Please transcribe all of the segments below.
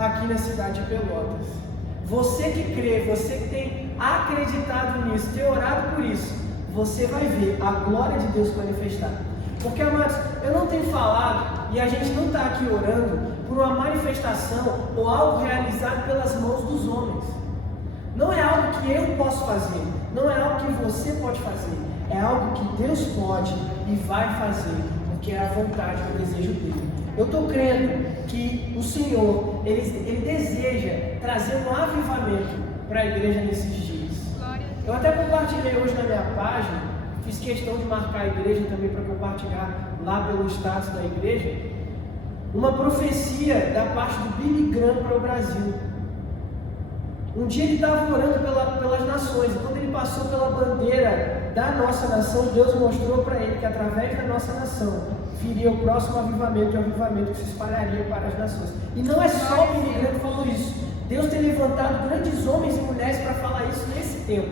aqui na cidade de Pelotas. Você que crê, você que tem acreditado nisso, tem orado por isso, você vai ver a glória de Deus manifestar. Porque, amados, eu não tenho falado, e a gente não está aqui orando por uma manifestação ou algo realizado pelas mãos dos homens. Não é algo que eu posso fazer, não é algo que você pode fazer, é algo que Deus pode e vai fazer, porque é a vontade e o desejo dele. Eu estou crendo que o Senhor, Ele deseja trazer um avivamento para a igreja nesses dias. Eu até compartilhei hoje na minha página, fiz questão de marcar a igreja também para compartilhar lá pelo status da igreja, uma profecia da parte do Billy Graham para o Brasil. Um dia ele estava orando pelas nações, e quando ele passou pela bandeira da nossa nação, Deus mostrou para ele que através da nossa nação viria o próximo avivamento, e o avivamento que se espalharia para as nações. E não é só o Billy Graham que falou isso. Deus tem levantado grandes homens e mulheres para falar isso nesse tempo.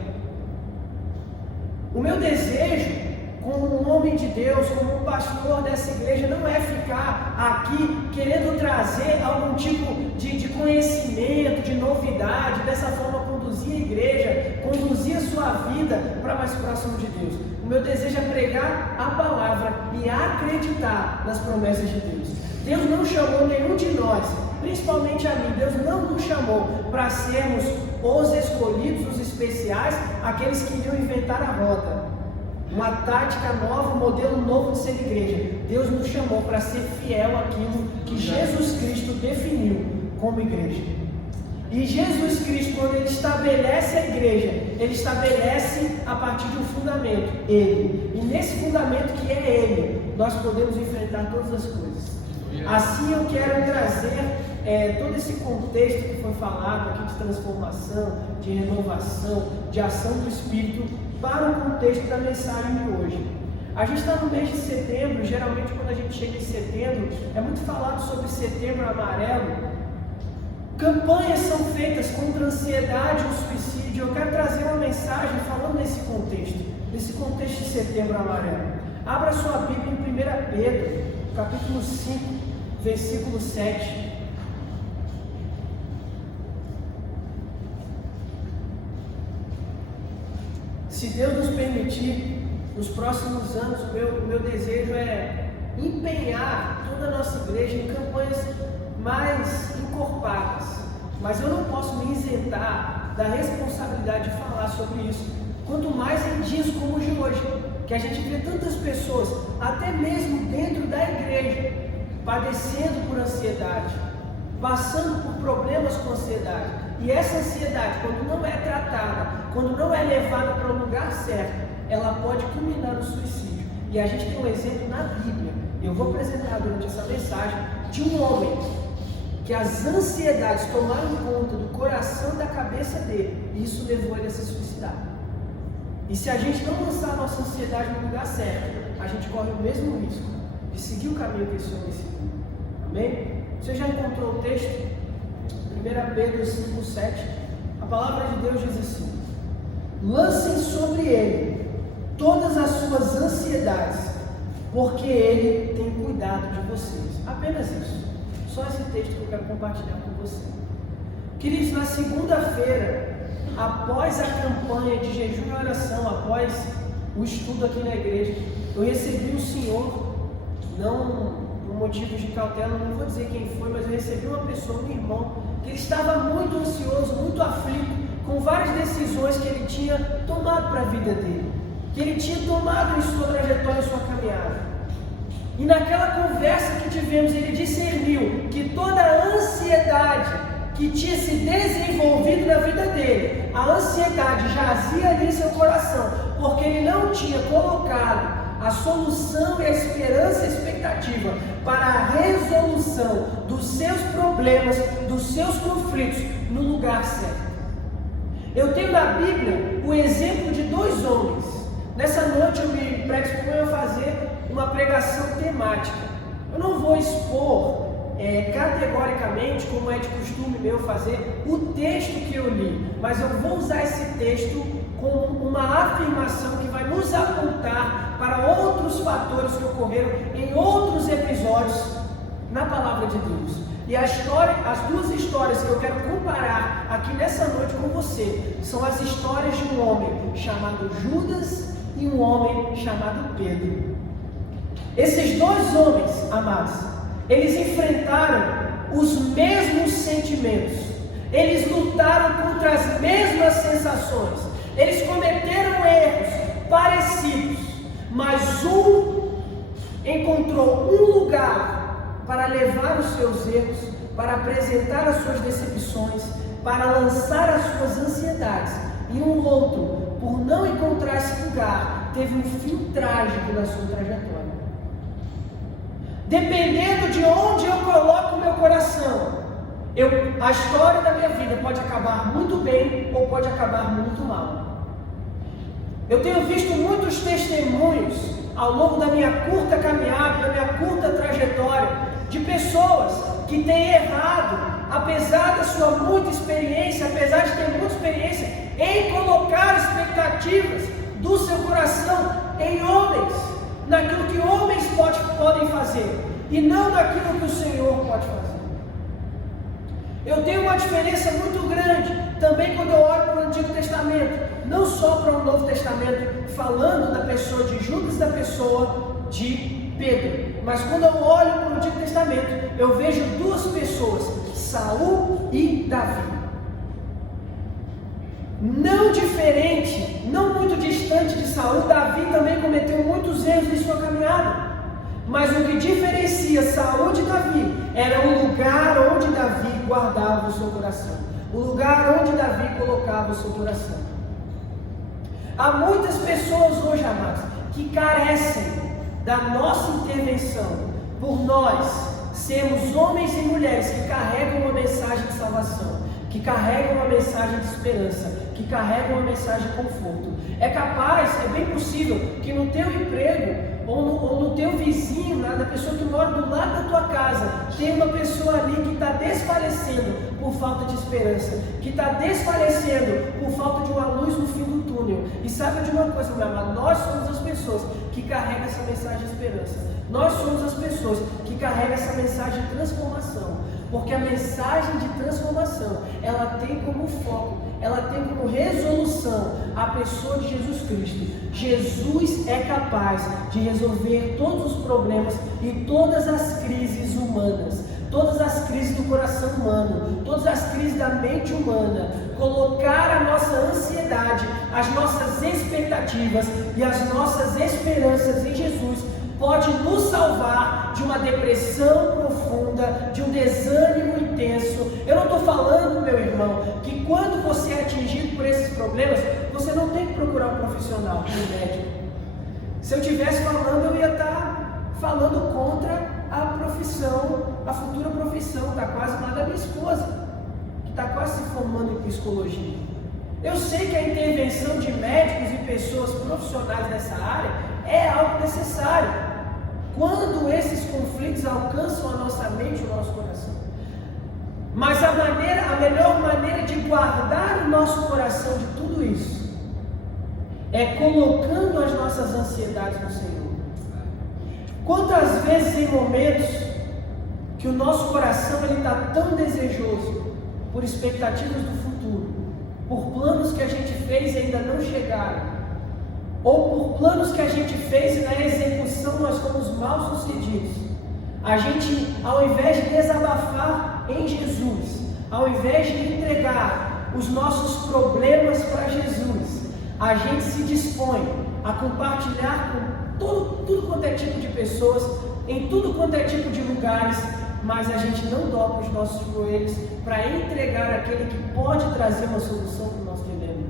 O meu desejo, como um homem de Deus, como um pastor dessa igreja, não é ficar aqui querendo trazer algum tipo de conhecimento, de novidade, dessa forma conduzir a igreja, conduzir a sua vida para mais próximo de Deus. O meu desejo é pregar a palavra e acreditar nas promessas de Deus. Deus não chamou nenhum de nós, principalmente a mim, Deus não nos chamou para sermos os escolhidos, os especiais, aqueles que iriam inventar a roda. Uma tática nova, um modelo novo de ser igreja. Deus nos chamou para ser fiel àquilo que Jesus Cristo definiu como igreja. E Jesus Cristo, quando Ele estabelece a igreja, Ele estabelece a partir de um fundamento, Ele. E nesse fundamento que é Ele, nós podemos enfrentar todas as coisas. Assim eu quero trazer todo esse contexto que foi falado aqui de transformação, de renovação, de ação do Espírito, para o contexto da mensagem de hoje. A gente está no mês de setembro, geralmente quando a gente chega em setembro, é muito falado sobre setembro amarelo. Campanhas são feitas contra a ansiedade e o suicídio. Eu quero trazer uma mensagem falando nesse contexto de setembro amarelo. Abra sua Bíblia em 1 Pedro, capítulo 5, versículo 7. Se Deus nos permitir, nos próximos anos, o meu desejo é empenhar toda a nossa igreja em campanhas mais encorpadas. Mas eu não posso me isentar da responsabilidade de falar sobre isso. Quanto mais em dias como o de hoje, que a gente vê tantas pessoas, até mesmo dentro da igreja, padecendo por ansiedade, passando por problemas com ansiedade. E essa ansiedade, quando não é tratada, quando não é levada para o lugar certo, ela pode culminar no suicídio. E a gente tem um exemplo na Bíblia. Eu vou apresentar durante essa mensagem de um homem que as ansiedades tomaram conta do coração e da cabeça dele, e isso levou ele a se suicidar. E se a gente não lançar a nossa ansiedade no lugar certo, a gente corre o mesmo risco de seguir o caminho que esse homem seguiu. Amém? Você já encontrou o texto? 1 Pedro 5,7. A palavra de Deus diz assim: lancem sobre ele todas as suas ansiedades, porque ele tem cuidado de vocês. Apenas isso. Só esse texto que eu quero compartilhar com você. Queridos, na segunda-feira, após a campanha de jejum e oração, após o estudo aqui na igreja, eu recebi o Senhor, não por motivos de cautela, não vou dizer quem foi, mas eu recebi uma pessoa, um irmão, que ele estava muito ansioso, muito aflito, com várias decisões que ele tinha tomado para a vida dele, que ele tinha tomado em sua trajetória, em sua caminhada. E naquela conversa que tivemos, ele discerniu que toda a ansiedade que tinha se desenvolvido na vida dele, a ansiedade jazia ali em seu coração, porque ele não tinha colocado a solução e a esperança e a expectativa para a resolução dos seus problemas, dos seus conflitos, no lugar certo. Eu tenho na Bíblia o exemplo de dois homens. Nessa noite eu me predisponho a fazer uma pregação temática. Eu não vou expor categoricamente, como é de costume meu fazer, o texto que eu li, mas eu vou usar esse texto como uma afirmação que vai nos apontar para outros fatores que ocorreram em outros episódios na palavra de Deus. E as duas histórias aqui nessa noite com você são as histórias de um homem chamado Judas e um homem chamado Pedro. Esses dois homens, amados, eles enfrentaram os mesmos sentimentos, eles lutaram contra as mesmas sensações, eles cometeram erros parecidos, mas um encontrou um lugar para levar os seus erros, para apresentar as suas decepções, para lançar as suas ansiedades, e um outro, por não encontrar esse lugar, teve um fim trágico na sua trajetória. Dependendo de onde eu coloco o meu coração, a história da minha vida pode acabar muito bem ou pode acabar muito mal. Eu tenho visto muitos testemunhos ao longo da minha curta caminhada, da minha curta trajetória, de pessoas que têm errado, apesar da sua muita experiência, apesar de ter muita experiência, em colocar expectativas do seu coração em homens, naquilo que homens podem fazer, e não naquilo que o Senhor pode fazer. Eu tenho uma diferença muito grande, também quando eu olho para o Antigo Testamento, não só para o Novo Testamento, falando da pessoa de Judas e da pessoa de Pedro, mas quando eu olho para o Antigo Testamento, eu vejo duas pessoas, Saul e Davi. Não diferente, não muito distante de Saul, Davi também cometeu muitos erros em sua caminhada. Mas o que diferencia Saul de Davi era o lugar onde Davi guardava o seu coração, o lugar onde Davi colocava o seu coração. Há muitas pessoas hoje, amados, que carecem da nossa intervenção, por nós sermos homens e mulheres que carregam uma mensagem de salvação, que carregam uma mensagem de esperança, que carregam uma mensagem de conforto. É capaz, é bem possível que no teu emprego, ou no teu vizinho, na pessoa que mora do lado da tua casa, tem uma pessoa ali que está desfalecendo por falta de esperança, que está desfalecendo por falta de uma luz no fim do túnel. E sabe de uma coisa, meu amado? Nós somos as pessoas que carregam essa mensagem de esperança. Nós somos as pessoas que carregam essa mensagem de transformação. Porque a mensagem de transformação, ela tem como foco, ela tem como resolução a pessoa de Jesus Cristo. Jesus é capaz de resolver todos os problemas e todas as crises humanas, todas as crises do coração humano, todas as crises da mente humana, colocar a nossa ansiedade, as nossas expectativas e as nossas esperanças em Jesus, pode nos salvar de uma depressão profunda, de um desânimo intenso. Eu não estou falando, meu irmão, que quando você é atingido por esses problemas, você não tem que procurar um profissional, um médico. Se eu estivesse falando, eu ia estar falando contra a profissão, a futura profissão, está quase lá da minha esposa, que está quase se formando em psicologia. Eu sei que a intervenção de médicos e pessoas profissionais nessa área é algo necessário, quando esses conflitos alcançam a nossa mente e o nosso coração. Mas a melhor maneira de guardar o nosso coração de tudo isso é colocando as nossas ansiedades no Senhor. Quantas vezes em momentos que o nosso coração está tão desejoso por expectativas do futuro, por planos que a gente fez e ainda não chegaram, ou por planos que a gente fez e na execução nós fomos mal sucedidos, a gente, ao invés de desabafar em Jesus, ao invés de entregar os nossos problemas para Jesus, a gente se dispõe a compartilhar com tudo quanto é tipo de pessoas, em tudo quanto é tipo de lugares, mas a gente não dobra os nossos joelhos para entregar aquele que pode trazer uma solução para o nosso dilema.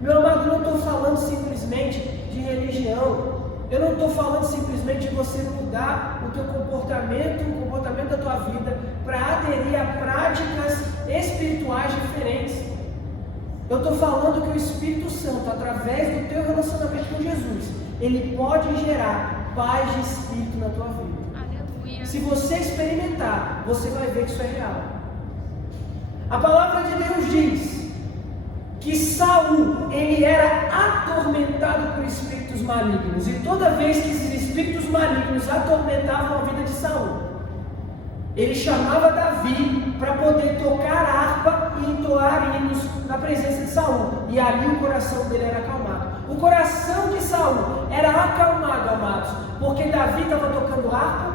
Meu amado, eu não estou falando simplesmente de religião, eu não estou falando simplesmente de você mudar o teu comportamento, o comportamento da tua vida para aderir a práticas espirituais diferentes. Eu estou falando que o Espírito Santo, através do teu relacionamento com Jesus, ele pode gerar paz de espírito na tua vida. Aleluia. Se você experimentar, você vai ver que isso é real. A palavra de Deus diz que Saul, ele era atormentado por espíritos malignos, e toda vez que esses espíritos malignos atormentavam a vida de Saul, ele chamava Davi para poder tocar a harpa e entoar presença de Saul, e ali o coração dele era acalmado. O coração de Saul era acalmado, amados, porque Davi estava tocando harpa.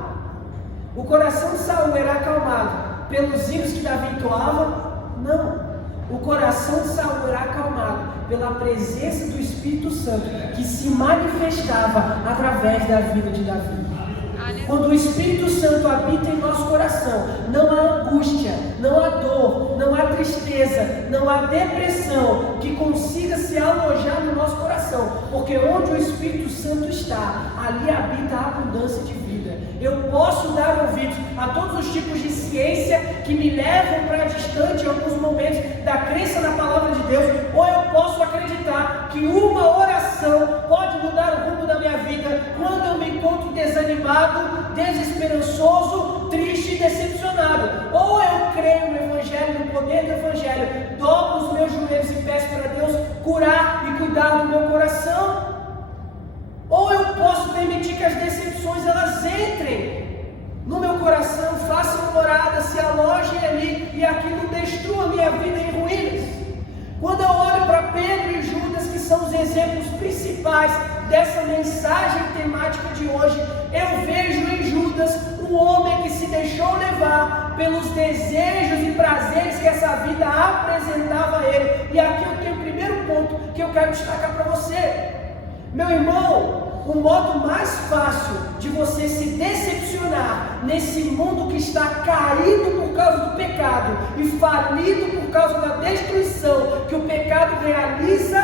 O coração de Saul era acalmado pelos hinos que Davi entoava? Não. O coração de Saul era acalmado pela presença do Espírito Santo, que se manifestava através da vida de Davi. Quando o Espírito Santo habita em nosso coração, não há angústia, não há dor, não há tristeza, não há depressão que consiga se alojar no nosso coração, porque onde o Espírito Santo está, ali habita a abundância de vida. Eu posso dar ouvidos a todos os tipos de ciência que me levam para distante em alguns momentos da crença na palavra de Deus, ou eu posso acreditar que uma oração pode mudar o rumo da minha vida quando eu me encontro desanimado, desesperançoso, triste e decepcionado. Ou eu creio no Evangelho, no poder do Evangelho, dobro os meus joelhos e peço para Deus curar e cuidar do meu coração. Ou eu posso permitir que as decepções elas entrem no meu coração, façam morada, se alojem ali e aquilo destrua a minha vida em ruínas. Quando eu olho para Pedro e Judas, que são os exemplos principais dessa mensagem temática de hoje, eu vejo em Judas um homem que se deixou levar pelos desejos e prazeres que essa vida apresentava a ele. E aqui eu tenho o primeiro ponto que eu quero destacar para você. Meu irmão, o modo mais fácil de você se decepcionar nesse mundo que está caído por causa do pecado e falido por causa da destruição que o pecado realiza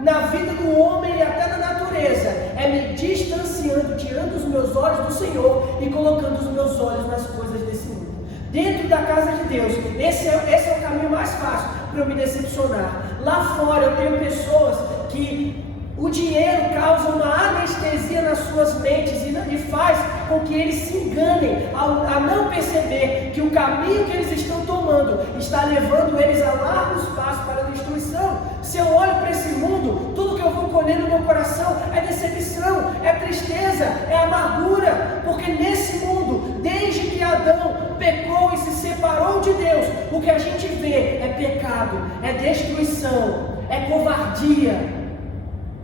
na vida do homem e até na natureza, é me distanciando, tirando os meus olhos do Senhor e colocando os meus olhos nas coisas desse mundo. Dentro da casa de Deus, esse é o caminho mais fácil para eu me decepcionar. Lá fora eu tenho pessoas que o dinheiro causa uma anestesia nas suas mentes e faz com que eles se enganem a não perceber que o caminho que eles estão tomando está levando eles a largos passos para a destruição. Se eu olho para esse mundo, tudo que eu vou colher no meu coração é decepção, é tristeza, é amargura, porque nesse mundo, desde que Adão pecou e se separou de Deus, o que a gente vê é pecado, é destruição, é covardia.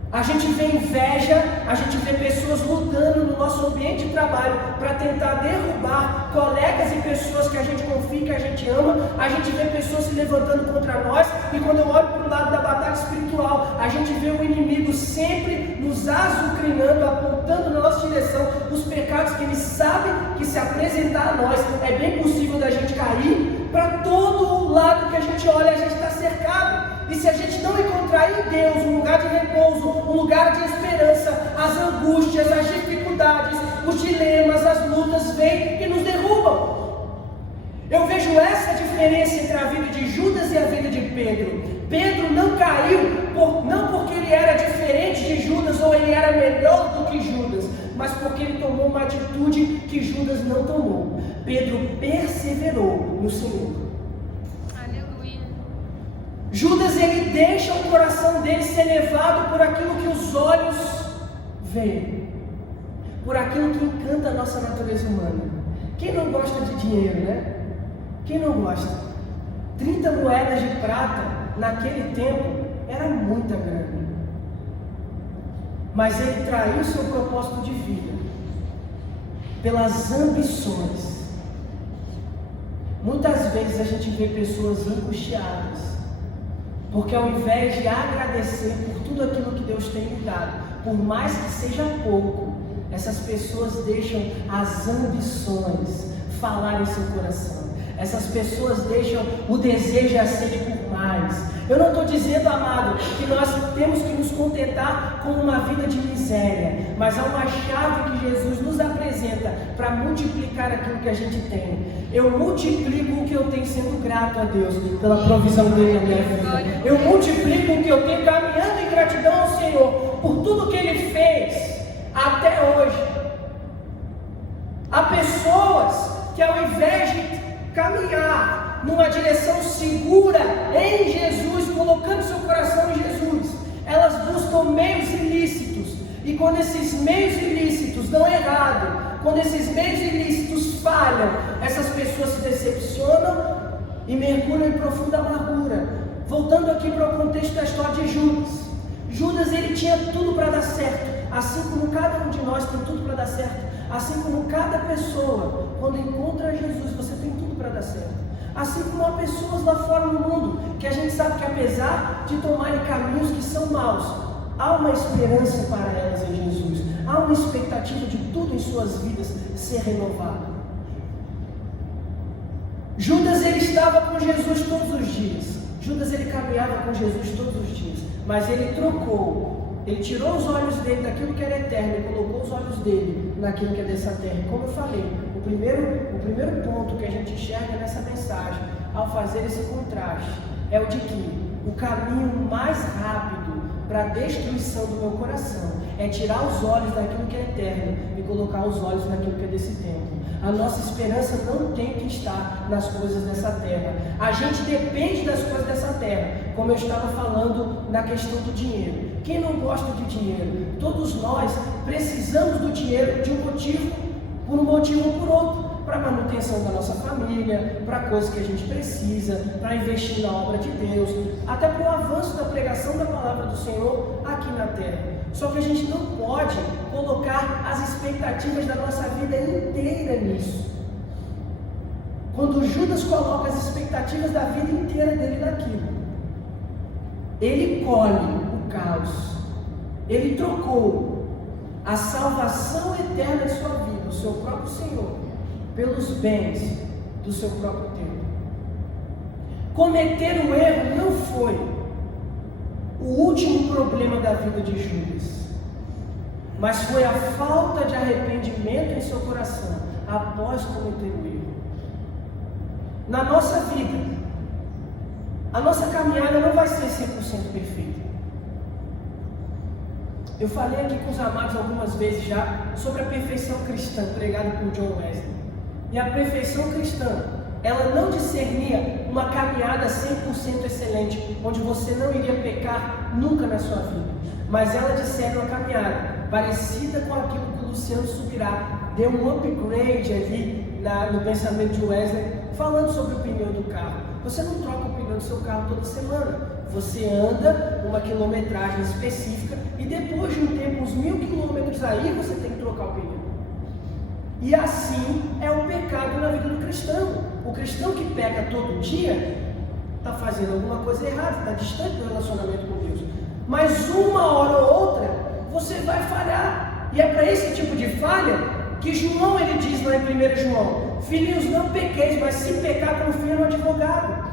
A gente vê inveja, a gente vê pessoas lutando no nosso ambiente de trabalho para tentar derrubar colegas e pessoas que a gente confia, que a gente ama. A gente vê pessoas se levantando contra nós, e quando eu olho para o lado da batalha espiritual, a gente vê o inimigo sempre nos azucrinando, apontando na nossa direção os pecados que ele sabe que se apresentar a nós é bem possível da gente cair. Para todo lado que a gente olha, a gente está cercado. E se a gente não encontrar em Deus um lugar de repouso, um lugar de esperança, as angústias, as dificuldades, os dilemas, as lutas vêm e nos derrubam. Eu vejo essa diferença entre a vida de Judas e a vida de Pedro. Pedro não caiu, não porque ele era diferente de Judas ou ele era melhor do que Judas, mas porque ele tomou uma atitude que Judas não tomou. Pedro perseverou no Senhor. Judas, ele deixa o coração dele ser levado por aquilo que os olhos veem, por aquilo que encanta a nossa natureza humana. Quem não gosta de dinheiro, né? Quem não gosta? 30 moedas de prata naquele tempo era muita grana. Mas ele traiu seu propósito de vida pelas ambições. Muitas vezes a gente vê pessoas angustiadas porque ao invés de agradecer por tudo aquilo que Deus tem lhe dado, por mais que seja pouco, essas pessoas deixam as ambições falar em seu coração. Essas pessoas deixam o desejo e a sede por mais. Eu não estou dizendo, amado, que nós temos que nos contentar com uma vida de miséria, mas há uma chave que Jesus nos apresenta para multiplicar aquilo que a gente tem. Eu multiplico o que eu tenho sendo grato a Deus pela provisão dele na minha vida. Eu multiplico o que eu tenho caminhando em gratidão ao Senhor por tudo que Ele fez até hoje. Há pessoas que, ao invés de caminhar numa direção segura em Jesus, colocando seu coração em Jesus, elas buscam meios ilícitos. E quando esses meios ilícitos dão errado, quando esses meios ilícitos falham, essas pessoas se decepcionam e mergulham em profunda amargura, Voltando aqui para o contexto da história de Judas. Judas, ele tinha tudo para dar certo, assim como cada um de nós tem tudo para dar certo, assim como cada pessoa, quando encontra Jesus, você tem tudo para dar certo. Assim como há pessoas lá fora no mundo, que a gente sabe que apesar de tomarem caminhos que são maus, há uma esperança para elas em Jesus, há uma expectativa de tudo em suas vidas ser renovado. Judas, ele estava com Jesus todos os dias. Judas, ele caminhava com Jesus todos os dias, mas ele trocou, ele tirou os olhos dele daquilo que era eterno e colocou os olhos dele naquilo que é dessa terra. Como eu falei, o primeiro ponto que a gente enxerga nessa mensagem, ao fazer esse contraste, é o de que o caminho mais rápido para a destruição do meu coração é tirar os olhos daquilo que é eterno e colocar os olhos naquilo que é desse tempo. A nossa esperança não tem que estar nas coisas dessa terra. A gente depende das coisas dessa terra, como eu estava falando na questão do dinheiro. Quem não gosta de dinheiro? Todos nós precisamos do dinheiro de um motivo, por um motivo ou por outro. Para a manutenção da nossa família, para coisas que a gente precisa, para investir na obra de Deus, até para o avanço da pregação da palavra do Senhor aqui na terra. Só que a gente não pode colocar as expectativas da nossa vida inteira nisso. Quando Judas coloca as expectativas da vida inteira dele naquilo, ele colhe o caos. Ele trocou a salvação eterna de sua vida, o seu próprio Senhor, pelos bens do seu próprio tempo. Cometer o erro não foi o último problema da vida de Judas, mas foi a falta de arrependimento em seu coração após cometer o erro. Na nossa vida, a nossa caminhada não vai ser 100% perfeita. Eu falei aqui com os amados algumas vezes já sobre a perfeição cristã, pregado por John Wesley. E a perfeição cristã, ela não discernia uma caminhada 100% excelente, onde você não iria pecar nunca na sua vida, mas ela discerne uma caminhada parecida com aquilo que o Luciano Subirá deu um upgrade ali no pensamento de Wesley, falando sobre o pneu do carro. Você não troca o pneu do seu carro toda semana, você anda uma quilometragem específica e depois de um tempo, uns 1000 quilômetros aí, você tem que trocar o pneu. E assim é o pecado na vida do cristão. O cristão que peca todo dia está fazendo alguma coisa errada, está distante do relacionamento com Deus. Mas uma hora ou outra você vai falhar. E é para esse tipo de falha que João ele diz lá em 1 João: filhinhos, não pequeis, mas se pecar, confia no advogado.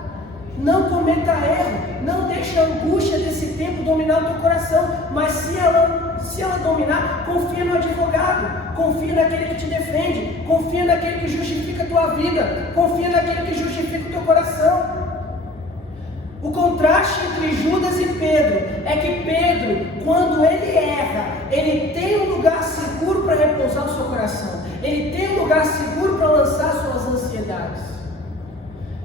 Não cometa erro, não deixe a angústia desse tempo dominar o teu coração, mas se ela dominar, confia no advogado, confia naquele que te defende, confia naquele que justifica a tua vida, confia naquele que justifica o teu coração. O contraste entre Judas e Pedro é que Pedro, quando ele erra, ele tem um lugar seguro para repousar o seu coração, ele tem um lugar seguro para lançar suas ansiedades.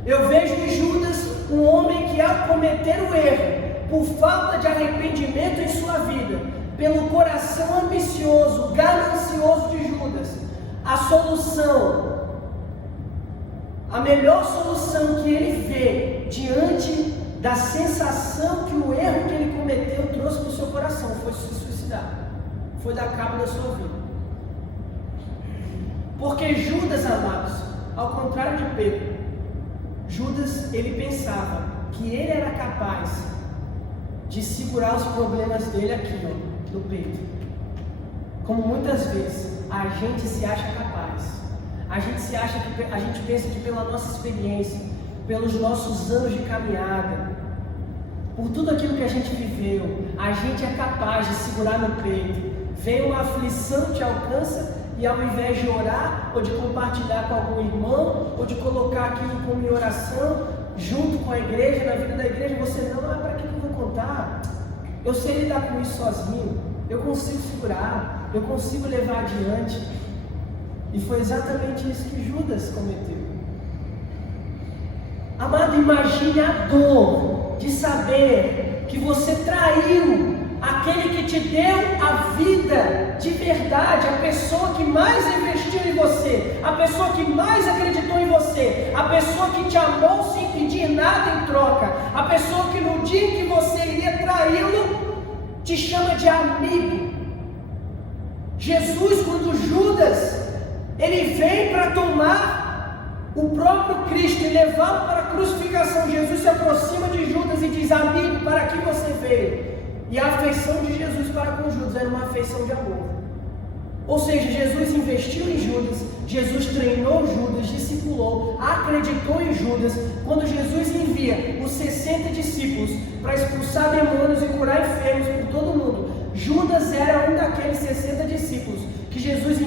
Eu vejo em Judas um homem que, ao cometer o erro, por falta de arrependimento em sua vida, pelo coração ambicioso, ganancioso de Judas, a melhor solução que ele vê diante da sensação que o erro que ele cometeu trouxe para o seu coração foi se suicidar, foi dar cabo da sua vida. Porque Judas, amados, ao contrário de Pedro, Judas, ele pensava que ele era capaz de segurar os problemas dele aqui, no peito. Como muitas vezes a gente se acha capaz, a gente pensa que pela nossa experiência, pelos nossos anos de caminhada, por tudo aquilo que a gente viveu, a gente é capaz de segurar no peito. Vem uma aflição, te alcança, e ao invés de orar, ou de compartilhar com algum irmão, ou de colocar aquilo como em oração, junto com a igreja, na vida da igreja, você não, para que eu vou contar? Eu sei lidar com isso sozinho, eu consigo segurar, eu consigo levar adiante. E foi exatamente isso que Judas cometeu. Amado, imagine a dor de saber que você traiu aquele que te deu a vida de verdade, a pessoa que mais investiu em você, a pessoa que mais acreditou em você, a pessoa que te amou sem pedir nada em troca. troca. A pessoa que no dia em que você iria traí-lo, te chama de amigo. Jesus, quando Judas, ele vem para tomar o próprio Cristo e levá-lo para a crucificação, Jesus se aproxima de Judas e diz: amigo, para que você veio? E a afeição de Jesus para com Judas era uma afeição de amor. Ou seja, Jesus investiu em Judas, Jesus treinou Judas, discipulou, acreditou em Judas. Quando Jesus envia os 60 discípulos para expulsar demônios e curar enfermos por todo mundo, Judas era um daqueles 60 discípulos que Jesus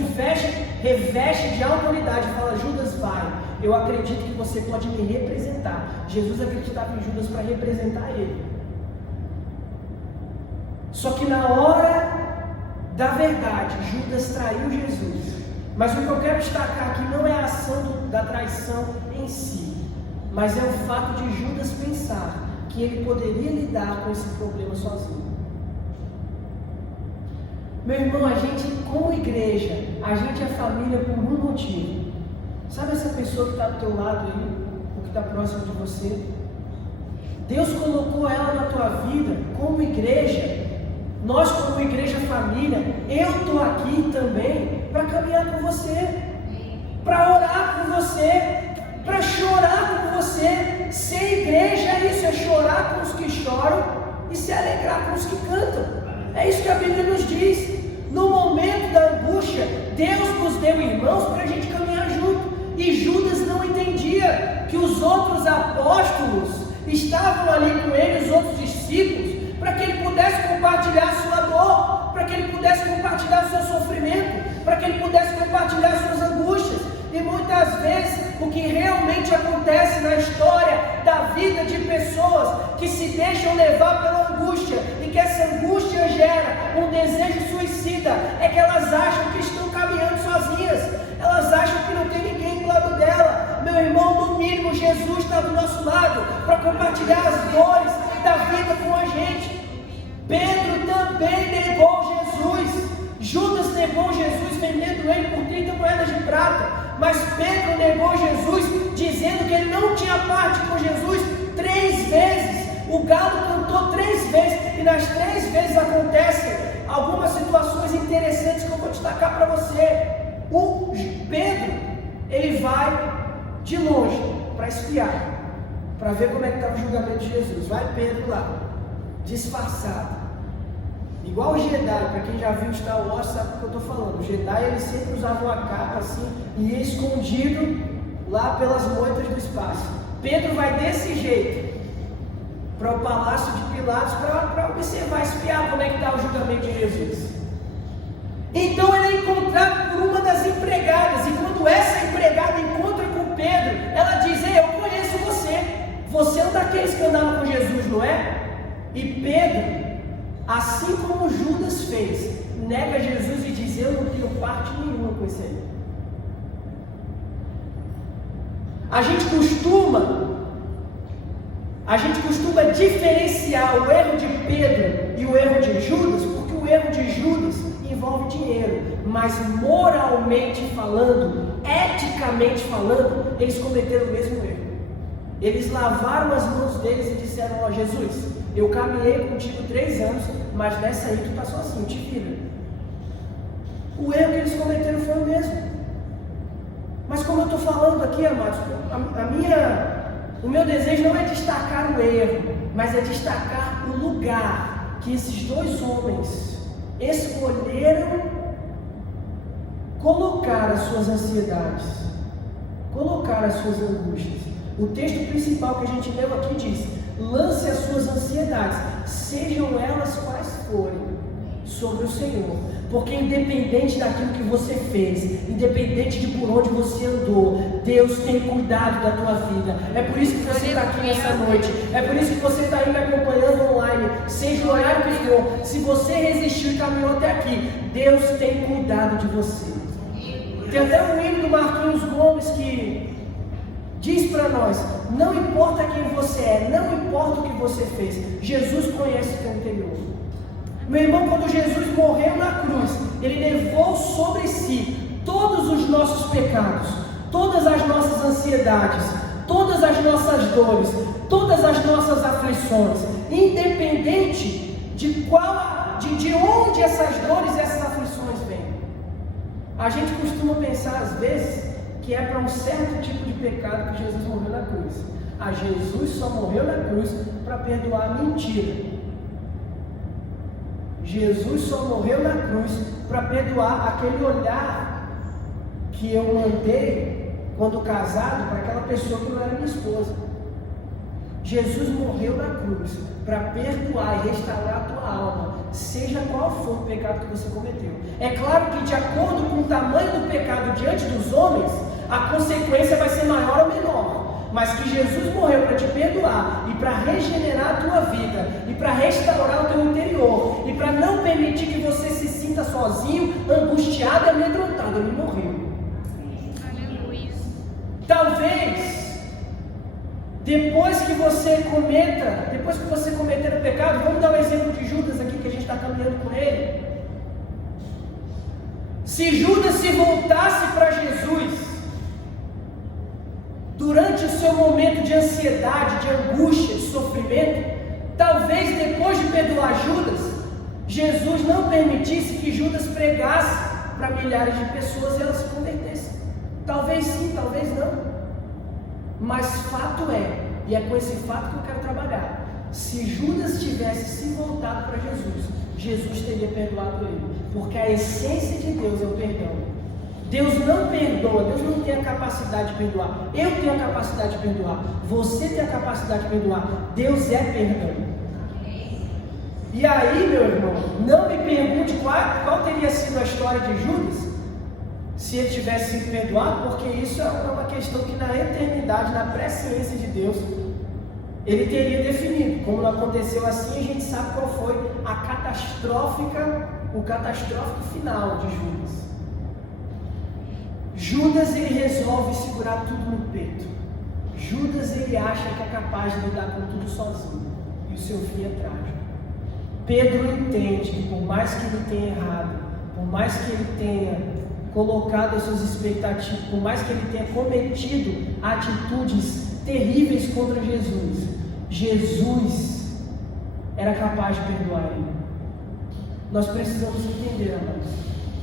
reveste de autoridade e fala: Judas, vai, eu acredito que você pode me representar. Jesus acreditava em Judas para representar ele. Só que na hora da verdade, Judas traiu Jesus. Mas o que eu quero destacar aqui não é a ação da traição em si, mas é o fato de Judas pensar que ele poderia lidar com esse problema sozinho. Meu irmão, a gente, como igreja, a gente é família por um motivo. Sabe essa pessoa que está do teu lado aí, ou que está próximo de você? Deus colocou ela na tua vida como igreja. Nós, como igreja família, eu estou aqui também para caminhar com você, para orar com você, para chorar com você. Ser igreja é isso, é chorar com os que choram e se alegrar com os que cantam. É isso que a Bíblia nos diz. No momento da angústia, Deus nos deu irmãos para a gente caminhar junto. E Judas não entendia que os outros apóstolos estavam ali com ele, os outros discípulos, para que ele pudesse compartilhar a sua dor, para que ele pudesse compartilhar o seu sofrimento, para que ele pudesse compartilhar as suas angústias. E muitas vezes o que realmente acontece na história da vida de pessoas que se deixam levar pela angústia e que essa angústia gera um desejo suicida é que elas acham que estão caminhando sozinhas, elas acham que não tem ninguém do lado dela. Meu irmão, no mínimo Jesus está do nosso lado para compartilhar as dores da vida com a gente. Pedro também negou Jesus. Judas negou Jesus vendendo ele por 30 moedas de prata. Mas Pedro negou Jesus dizendo que ele não tinha parte com Jesus 3 vezes. O galo cantou 3 vezes. E nas 3 vezes acontecem algumas situações interessantes que eu vou destacar para você. O Pedro, ele vai de longe para espiar, para ver como é que estava o julgamento de Jesus. Vai Pedro lá, disfarçado. Igual o Jedi, para quem já viu Star Wars sabe o que eu estou falando. O Jedi, ele sempre usava uma capa assim e ia escondido lá pelas moitas do espaço. Pedro vai desse jeito para o palácio de Pilatos para observar, espiar como é que está o julgamento de Jesus. Então ele é encontrado por uma das empregadas, e quando essa empregada encontra com Pedro, ela diz: ei, eu conheço você, você é um daqueles que andavam com Jesus, não é? E Pedro, assim como Judas fez, nega Jesus e diz: eu não tenho parte nenhuma com esse aí. A gente costuma diferenciar o erro de Pedro e o erro de Judas, porque o erro de Judas envolve dinheiro, mas moralmente falando, eticamente falando, eles cometeram o mesmo erro. Eles lavaram as mãos deles e disseram: ó, Jesus, eu caminhei contigo 3 anos, mas nessa aí tu está sozinho, te vira. O erro que eles cometeram foi o mesmo. Mas como eu estou falando aqui, amados, o meu desejo não é destacar o erro, mas é destacar o lugar que esses 2 homens escolheram colocar as suas ansiedades, colocar as suas angústias. O texto principal que a gente leu aqui diz: lance as suas ansiedades, sejam elas quais forem, sobre o Senhor, porque independente daquilo que você fez, independente de por onde você andou, Deus tem cuidado da tua vida. É por isso que você está aqui nessa noite, é por isso que você está aí me acompanhando online, seja o horário que for. Se você resistiu e caminhou até aqui, Deus tem cuidado de você. Tem até um hino do Marquinhos Gomes que diz para nós: não importa quem você é, não importa o que você fez, Jesus conhece o teu interior. Meu irmão, quando Jesus morreu na cruz, Ele levou sobre si todos os nossos pecados, todas as nossas ansiedades, todas as nossas dores, todas as nossas aflições, independente de onde essas dores e essas aflições vêm. A gente costuma pensar às vezes que é para um certo tipo de pecado que Jesus morreu na cruz. Jesus só morreu na cruz para perdoar a mentira. Jesus só morreu na cruz para perdoar aquele olhar que eu mandei quando casado para aquela pessoa que não era minha esposa. Jesus morreu na cruz para perdoar e restaurar a tua alma, seja qual for o pecado que você cometeu. É claro que de acordo com o tamanho do pecado diante dos homens, a consequência vai ser maior ou menor. Mas que Jesus morreu para te perdoar e para regenerar a tua vida e para restaurar o teu interior e para não permitir que você se sinta sozinho, angustiado e amedrontado. Ele morreu. Talvez depois que você cometer o pecado, vamos dar um exemplo de Judas aqui que a gente está caminhando com ele. Se Judas se voltasse para Jesus durante o seu momento de ansiedade, de angústia, de sofrimento, talvez depois de perdoar Judas, Jesus não permitisse que Judas pregasse para milhares de pessoas e elas se convertessem. Talvez sim, talvez não. Mas fato é, e é com esse fato que eu quero trabalhar, se Judas tivesse se voltado para Jesus, Jesus teria perdoado ele, porque a essência de Deus é o perdão. Deus não perdoa, Deus não tem a capacidade de perdoar. Eu tenho a capacidade de perdoar, você tem a capacidade de perdoar. Deus é perdão. E aí, meu irmão, não me pergunte qual teria sido a história de Judas se ele tivesse sido perdoado, porque isso é uma questão que na eternidade, na presciência de Deus, ele teria definido. Como não aconteceu assim, a gente sabe qual foi o catastrófico final de Judas. Judas, ele resolve segurar tudo no peito. Judas, ele acha que é capaz de lidar com tudo sozinho, e o seu fim é trágico. Pedro entende que por mais que ele tenha errado, por mais que ele tenha colocado as suas expectativas, por mais que ele tenha cometido atitudes terríveis contra Jesus, Jesus era capaz de perdoar ele. Nós precisamos entender, amados,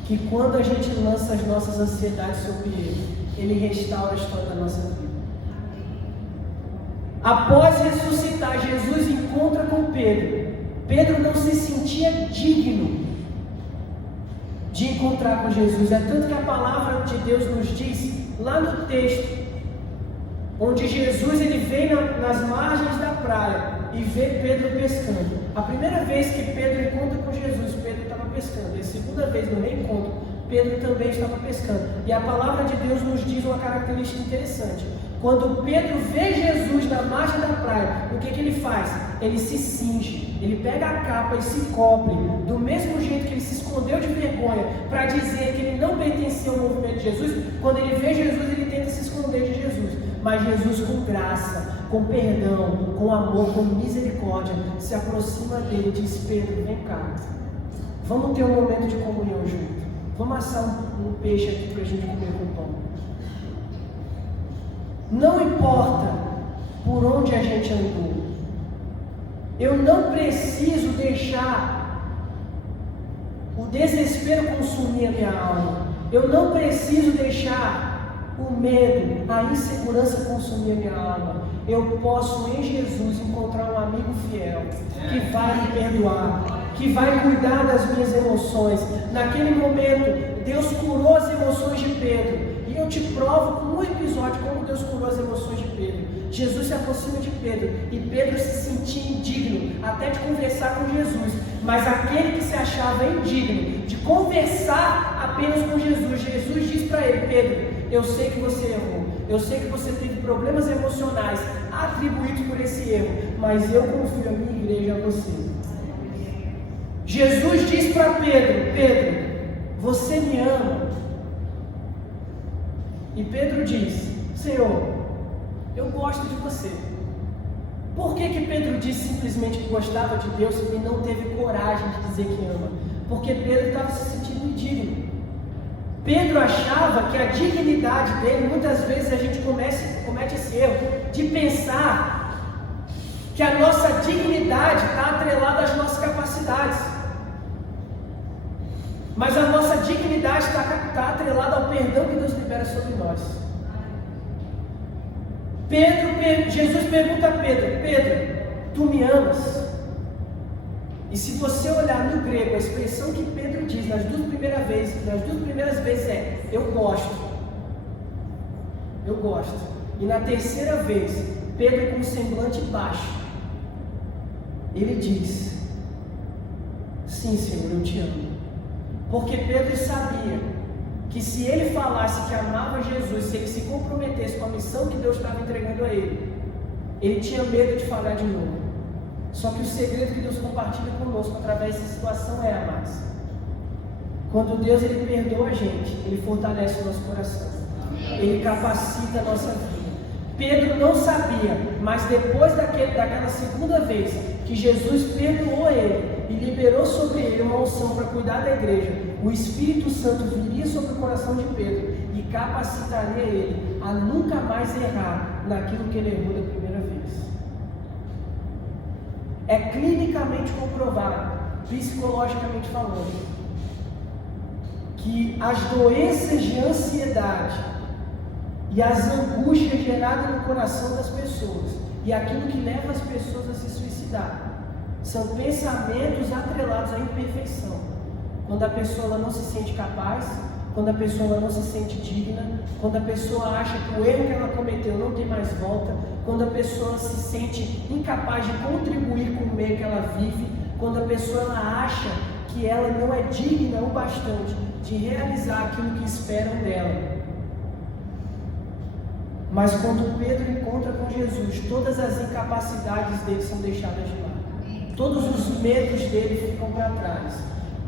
que quando a gente lança as nossas ansiedades sobre Ele restaura a história da nossa vida. Após ressuscitar, Jesus encontra com Pedro. Pedro não se sentia digno de encontrar com Jesus. É tanto que a palavra de Deus nos diz, lá no texto, onde Jesus ele vem nas margens da praia e vê Pedro pescando. A primeira vez que Pedro encontra com Jesus, Pedro estava pescando. E a segunda vez no reencontro, Pedro também estava pescando. E a palavra de Deus nos diz uma característica interessante. Quando Pedro vê Jesus na margem da praia, o que ele faz? Ele se cinge, ele pega a capa e se cobre, do mesmo jeito que ele se escondeu de vergonha, para dizer que ele não pertencia ao movimento de Jesus. Quando ele vê Jesus, ele tenta se esconder de Jesus. Mas Jesus, com graça, com perdão, com amor, com misericórdia, se aproxima dele e diz: Pedro, vem cá, vamos ter um momento de comunhão junto. Vamos assar um peixe aqui para a gente comer com pão. Não importa por onde a gente andou, eu não preciso deixar o desespero consumir a minha alma. Eu não preciso deixar o medo, a insegurança consumir a minha alma. Eu posso em Jesus encontrar um amigo fiel que vai me perdoar, que vai cuidar das minhas emoções. Naquele momento, Deus curou as emoções de Pedro. E eu te provo com um episódio como Deus curou as emoções de Pedro. Jesus se aproxima de Pedro e Pedro se sentia indigno até de conversar com Jesus. Mas aquele que se achava indigno de conversar apenas com Jesus, Jesus diz para ele: Pedro, eu sei que você errou, eu sei que você teve problemas emocionais atribuídos por esse erro, mas eu confio a minha igreja a você. Jesus diz para Pedro: Pedro, você me ama? E Pedro diz: Senhor, eu gosto de você. Por que Pedro disse simplesmente que gostava de Deus e não teve coragem de dizer que ama? Porque Pedro estava se sentindo indigno. Pedro achava que a dignidade dele, muitas vezes a gente comete esse erro de pensar que a nossa dignidade está atrelada às nossas capacidades. Mas a nossa dignidade está atrelada ao perdão que Deus libera sobre nós. Jesus pergunta a Pedro: Pedro, tu me amas? E se você olhar no grego, a expressão que Pedro diz nas duas primeiras vezes é: eu gosto. Eu gosto. E na terceira vez, Pedro, com um semblante baixo, ele diz: sim, Senhor, eu te amo. Porque Pedro sabia que se ele falasse que amava Jesus, se ele se comprometesse com a missão que Deus estava entregando a ele tinha medo de falar de novo. Só que o segredo que Deus compartilha conosco através dessa situação é, amados, quando Deus ele perdoa a gente, Ele fortalece o nosso coração, Ele capacita a nossa vida. Pedro não sabia, mas depois daquela segunda vez que Jesus perdoou ele e liberou sobre ele uma unção para cuidar da igreja, o Espírito Santo viria sobre o coração de Pedro e capacitaria ele a nunca mais errar naquilo que ele errou da primeira vez. É clinicamente comprovado, psicologicamente falando, que as doenças de ansiedade e as angústias geradas no coração das pessoas e aquilo que leva as pessoas a se suicidar são pensamentos atrelados à imperfeição. Quando a pessoa ela não se sente capaz, quando a pessoa ela não se sente digna, quando a pessoa acha que o erro que ela cometeu não tem mais volta, quando a pessoa se sente incapaz de contribuir com o meio que ela vive, quando a pessoa ela acha que ela não é digna o bastante de realizar aquilo que esperam dela. Mas quando Pedro encontra com Jesus, todas as incapacidades dele são deixadas de lado. Todos os medos dele ficam para trás,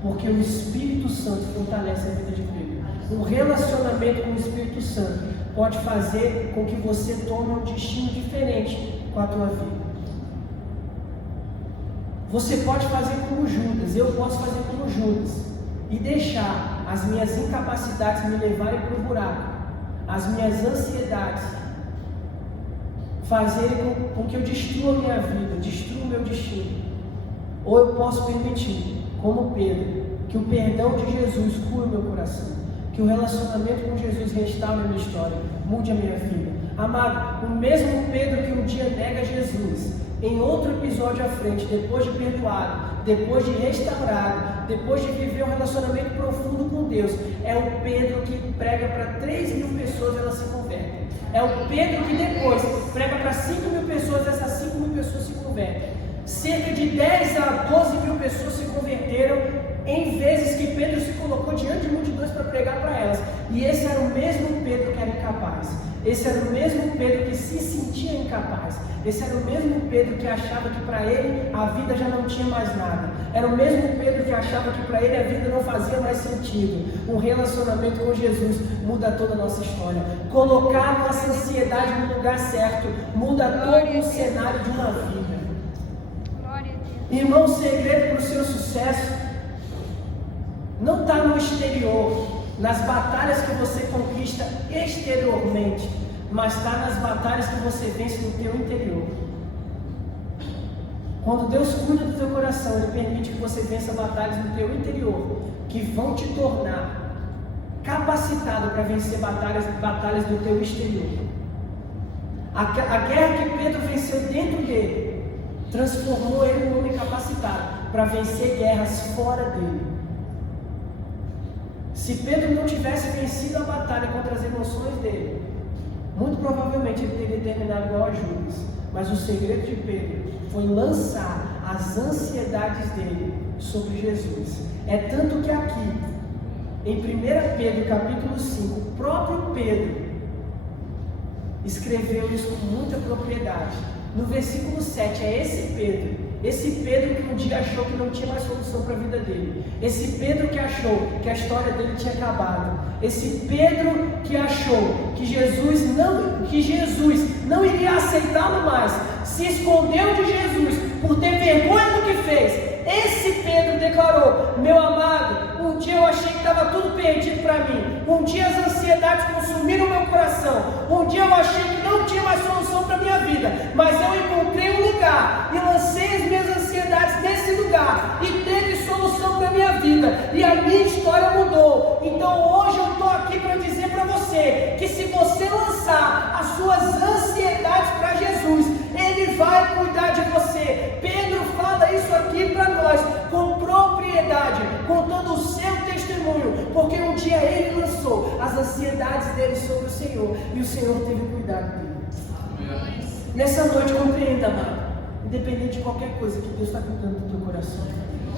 porque o Espírito Santo fortalece a vida de Pedro. Um relacionamento com o Espírito Santo pode fazer com que você tome um destino diferente com a tua vida. Você pode fazer como Judas, eu posso fazer como Judas, e deixar as minhas incapacidades me levarem para o buraco, as minhas ansiedades fazerem com que eu destrua a minha vida, destrua o meu destino. Ou eu posso permitir, como Pedro, que o perdão de Jesus cure o meu coração, que o relacionamento com Jesus restaure a minha história, mude a minha vida. Amado, o mesmo Pedro que um dia nega Jesus, em outro episódio à frente, depois de perdoado, depois de restaurado, depois de viver um relacionamento profundo com Deus, é o Pedro que prega para 3.000 pessoas e elas se convertem. É o Pedro que depois prega para 5.000 pessoas e essas 5.000 pessoas se convertem. Cerca de 10 a 12.000 pessoas se converteram em vezes que Pedro se colocou diante de multidões para pregar para elas. E esse era o mesmo Pedro que era incapaz. Esse era o mesmo Pedro que se sentia incapaz. Esse era o mesmo Pedro que achava que para ele a vida já não tinha mais nada. Era o mesmo Pedro que achava que para ele a vida não fazia mais sentido. Um relacionamento com Jesus muda toda a nossa história. Colocar nossa ansiedade no lugar certo muda todo o cenário de uma vida. Irmão, o segredo para o seu sucesso não está no exterior, nas batalhas que você conquista exteriormente, mas está nas batalhas que você vence no teu interior. Quando Deus cuida do teu coração, Ele permite que você vença batalhas no teu interior, que vão te tornar capacitado para vencer batalhas do teu exterior. A guerra que Pedro venceu dentro dele transformou ele num homem capacitado para vencer guerras fora dele. Se Pedro não tivesse vencido a batalha contra as emoções dele, muito provavelmente ele teria terminado igual a Judas. Mas o segredo de Pedro foi lançar as ansiedades dele sobre Jesus. É tanto que aqui, em 1 Pedro capítulo 5, o próprio Pedro escreveu isso com muita propriedade. No versículo 7, é esse Pedro que um dia achou que não tinha mais solução para a vida dele. Esse Pedro que achou que a história dele tinha acabado. Esse Pedro que achou que Jesus não iria aceitá-lo mais. Se escondeu de Jesus por ter vergonha do que fez. Esse Pedro declarou: meu amado, um dia eu achei que estava tudo perdido para mim, um dia as ansiedades consumiram meu coração, um dia eu achei que não tinha mais solução para a minha vida, mas eu encontrei um lugar e lancei as minhas ansiedades nesse lugar e teve solução para a minha vida e a minha história mudou. Então hoje eu estou aqui para dizer para você que se você lançar as suas ansiedades para Jesus, Ele vai cuidar de você. Pedro fala isso aqui para nós com propriedade, contando o seu testemunho, porque um dia ele lançou as ansiedades dele sobre o Senhor e o Senhor teve cuidado dele. Nessa noite, compreenda, amado, independente de qualquer coisa, que Deus está cuidando do teu coração,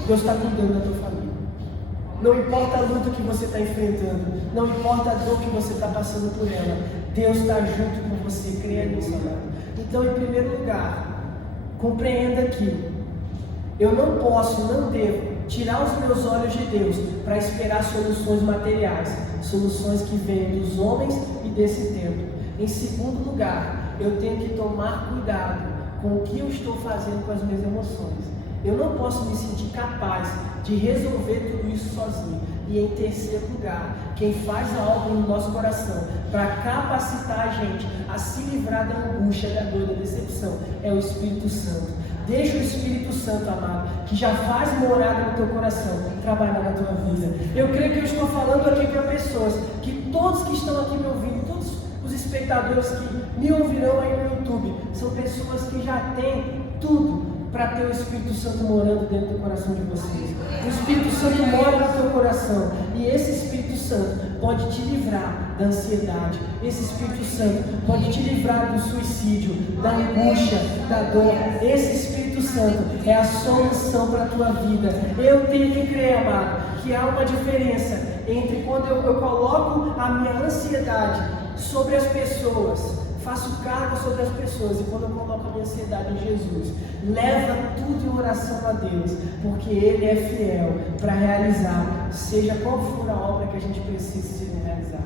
Deus está cuidando da tua família. Não importa a luta que você está enfrentando, não importa a dor que você está passando por ela, Deus está junto com você, creia nisso, amado. Então, em primeiro lugar, compreenda que eu não posso, não devo tirar os meus olhos de Deus para esperar soluções materiais, soluções que vêm dos homens e desse tempo. Em segundo lugar, eu tenho que tomar cuidado com o que eu estou fazendo com as minhas emoções. Eu não posso me sentir capaz de resolver tudo isso sozinho. E em terceiro lugar, quem faz a obra no nosso coração para capacitar a gente a se livrar da angústia, da dor, da decepção, é o Espírito Santo. Deixa o Espírito Santo, amado, que já faz morada no teu coração, trabalhar na tua vida. Eu creio que eu estou falando aqui para pessoas, que todos que estão aqui me ouvindo, todos os espectadores que me ouvirão aí no YouTube, são pessoas que já têm tudo para ter o Espírito Santo morando dentro do coração de vocês. O Espírito Santo mora no teu coração e esse Espírito Santo pode te livrar da ansiedade. Esse Espírito Santo pode te livrar do suicídio, da angústia, da dor. Esse Espírito Santo é a solução para a tua vida. Eu tenho que crer, amado, que há uma diferença entre quando eu coloco a minha ansiedade sobre as pessoas, faço carga sobre as pessoas, e quando eu coloco a minha ansiedade em Jesus, leva tudo em oração a Deus, porque Ele é fiel para realizar, seja qual for a obra que a gente precise ser realizada.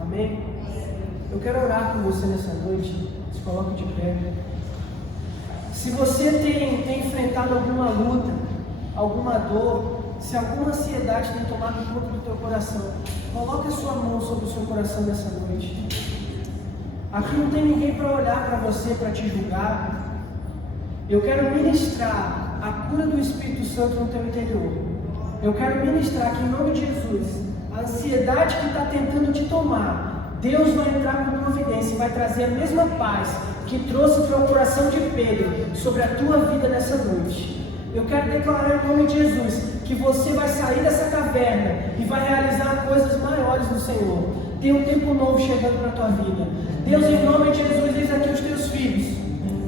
Amém? Eu quero orar com você nessa noite. Se coloque de pé. Se você tem enfrentado alguma luta, alguma dor, se alguma ansiedade tem tomado conta do teu coração, coloque a sua mão sobre o seu coração nessa noite. Aqui não tem ninguém para olhar para você, para te julgar. Eu quero ministrar a cura do Espírito Santo no teu interior. Eu quero ministrar que em nome de Jesus, a ansiedade que está tentando te tomar, Deus vai entrar com providência e vai trazer a mesma paz que trouxe para o coração de Pedro sobre a tua vida nessa noite. Eu quero declarar em nome de Jesus que você vai sair dessa caverna e vai realizar coisas maiores no Senhor. Tem um tempo novo chegando para a tua vida. Deus, em nome de Jesus, diz aqui os teus filhos.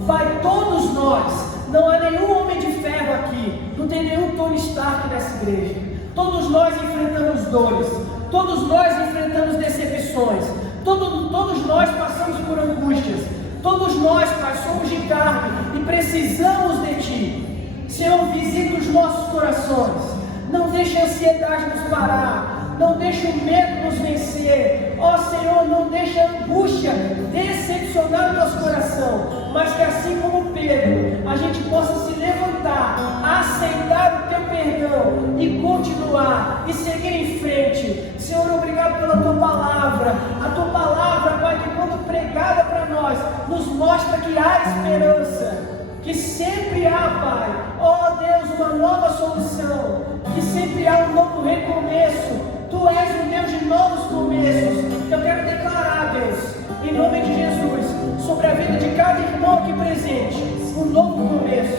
Pai, todos nós, não há nenhum homem de ferro aqui, não tem nenhum Tony Stark nessa igreja. Todos nós enfrentamos dores, todos nós enfrentamos decepções, todos nós passamos por angústias, todos nós, Pai, somos de carne e precisamos de Ti. Senhor, visita os nossos corações, não deixe a ansiedade nos parar, não deixe o medo nos vencer. Ó Senhor, não deixe a angústia decepcionar o nosso coração, mas que assim como Pedro, a gente possa se levantar, aceitar o Teu perdão e continuar e seguir em frente. Senhor, obrigado pela Tua palavra. A Tua palavra, Pai, que quando pregada para nós, nos mostra que há esperança, que sempre há, Pai, ó Deus, uma nova solução, que sempre há um novo recomeço. Tu és um Deus de novos começos. Eu quero declarar, Deus, em nome de Jesus, sobre a vida de cada irmão aqui presente, um novo começo.